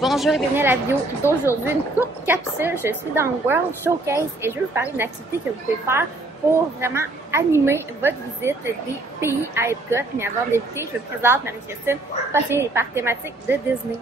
Bonjour et bienvenue à la vidéo d'aujourd'hui, une courte capsule. Je suis dans le World Showcase et je vais vous parler d'une activité que vous pouvez faire pour vraiment animer votre visite des pays à Epcot. Mais avant de débuter, je vous présente Marie-Christine, passionnée des parcs thématiques de Disney.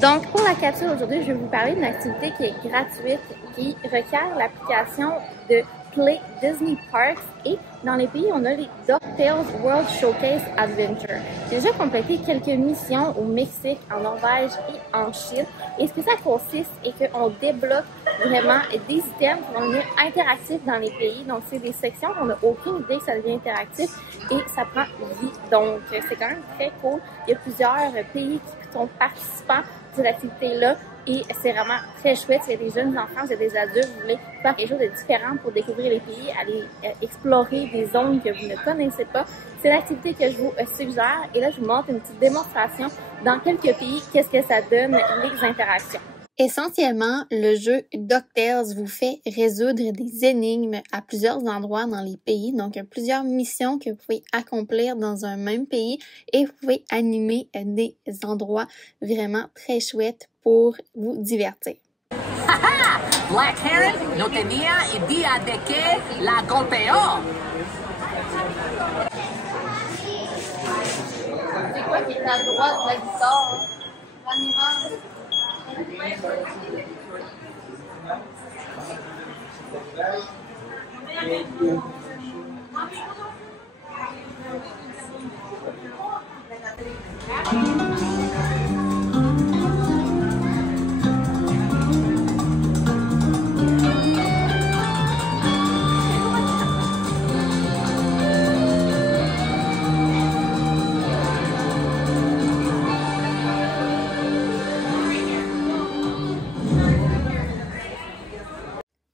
Donc, pour la capsule aujourd'hui, je vais vous parler d'une activité qui est gratuite, qui requiert l'application de Play Disney Parks, et dans les pays, on a les DuckTales World Showcase Adventure. J'ai déjà complété quelques missions au Mexique, en Norvège et en Chine, et ce que ça consiste est qu'on débloque vraiment des items qui vont devenir interactifs dans les pays. Donc, c'est des sections qu'on n'a aucune idée que ça devient interactif et ça prend vie. Donc, c'est quand même très cool. Il y a plusieurs pays qui sont participants de cette activité-là. Et c'est vraiment très chouette. Il y a des jeunes enfants, il y a des adultes, vous voulez faire quelque chose de différent pour découvrir les pays, aller explorer des zones que vous ne connaissez pas. C'est l'activité que je vous suggère. Et là, je vous montre une petite démonstration dans quelques pays, qu'est-ce que ça donne, les interactions. Essentiellement, le jeu DuckTales vous fait résoudre des énigmes à plusieurs endroits dans les pays. Donc, il y a plusieurs missions que vous pouvez accomplir dans un même pays et vous pouvez animer des endroits vraiment très chouettes pour vous divertir. ¡Jaja! Black Heron no tenía idea de que la golpeó. C'est quoi qui est à droite de la guitare? L'animal.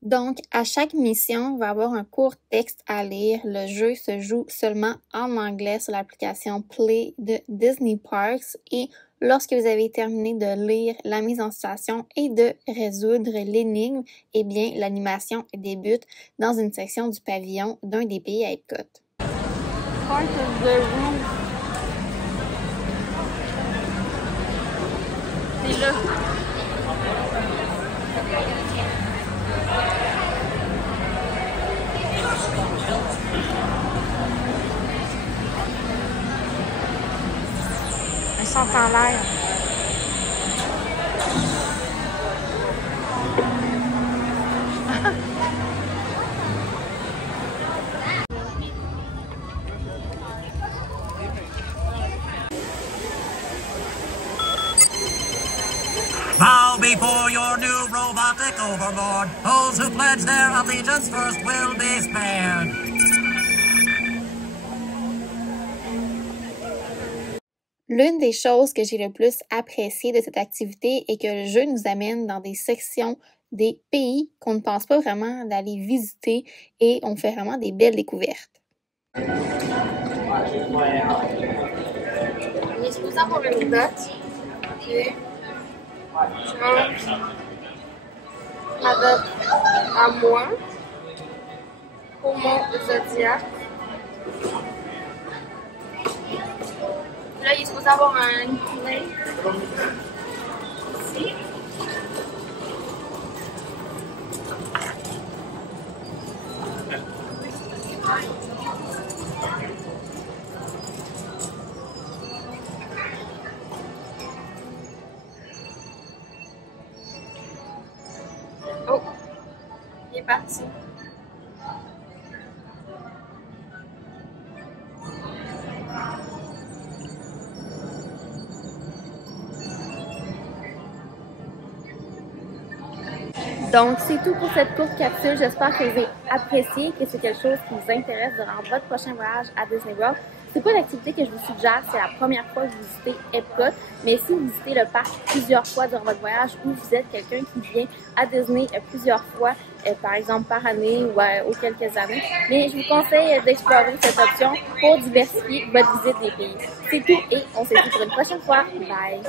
Donc, à chaque mission, il va y avoir un court texte à lire. Le jeu se joue seulement en anglais sur l'application Play de Disney Parks. Et lorsque vous avez terminé de lire la mise en situation et de résoudre l'énigme, eh bien, l'animation débute dans une section du pavillon d'un des pays à Epcot. Part of the room. C'est là. Elles sont en l'air. Bow before your new robotic overlord. Those who pledge their allegiance first will be spared. L'une des choses que j'ai le plus apprécié de cette activité est que le jeu nous amène dans des sections des pays qu'on ne pense pas vraiment d'aller visiter et on fait vraiment des belles découvertes. On est supposé avoir une date. Et je range ma date à moi pour mon zodiaque. Là, il est supposé avoir un clé. Ici. Oh, il est parti. Donc, c'est tout pour cette courte capsule. J'espère que vous avez apprécié, que c'est quelque chose qui vous intéresse durant votre prochain voyage à Disney World. C'est pas l'activité que je vous suggère, c'est la première fois que vous visitez Epcot, mais si vous visitez le parc plusieurs fois durant votre voyage ou vous êtes quelqu'un qui vient à Disney plusieurs fois, par exemple par année ou quelques années, mais je vous conseille d'explorer cette option pour diversifier votre visite des pays. C'est tout et on se dit pour une prochaine fois. Bye!